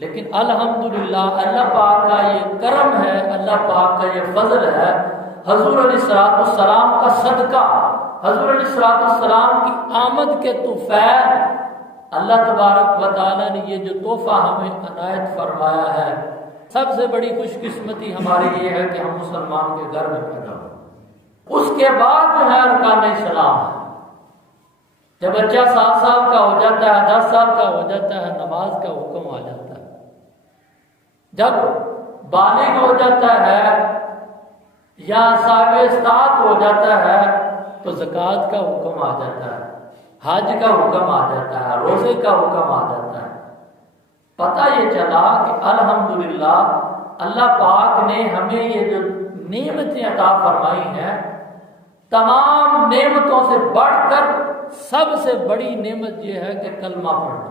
لیکن الحمدللہ اللہ پاک کا یہ کرم ہے، اللہ پاک کا یہ فضل ہے، حضور علیہ الصلوۃ والسلام کا صدقہ، حضور علیہ الصلوۃ والسلام کی آمد کے طفیل اللہ تبارک و تعالیٰ نے یہ جو تحفہ ہمیں عنایت فرمایا ہے، سب سے بڑی خوش قسمتی ہماری یہ ہے کہ ہم مسلمان کے گھر میں پیدا ہوئے۔ اس کے بعد جو ہے ارکان اسلام ہے۔ جب بچہ 7 سال کا ہو جاتا ہے، 10 سال کا ہو جاتا ہے، نماز کا حکم آ جاتا ہے۔ جب بالغ ہو جاتا ہے یا صاحب استطاعت ہو جاتا ہے تو زکوٰۃ کا حکم آ جاتا ہے، حج کا حکم آ جاتا ہے، روزے کا حکم آ جاتا ہے۔ پتہ یہ چلا کہ الحمدللہ اللہ پاک نے ہمیں یہ جو نعمتیں عطا فرمائی ہیں، تمام نعمتوں سے بڑھ کر سب سے بڑی نعمت یہ ہے کہ کلمہ پڑھنا۔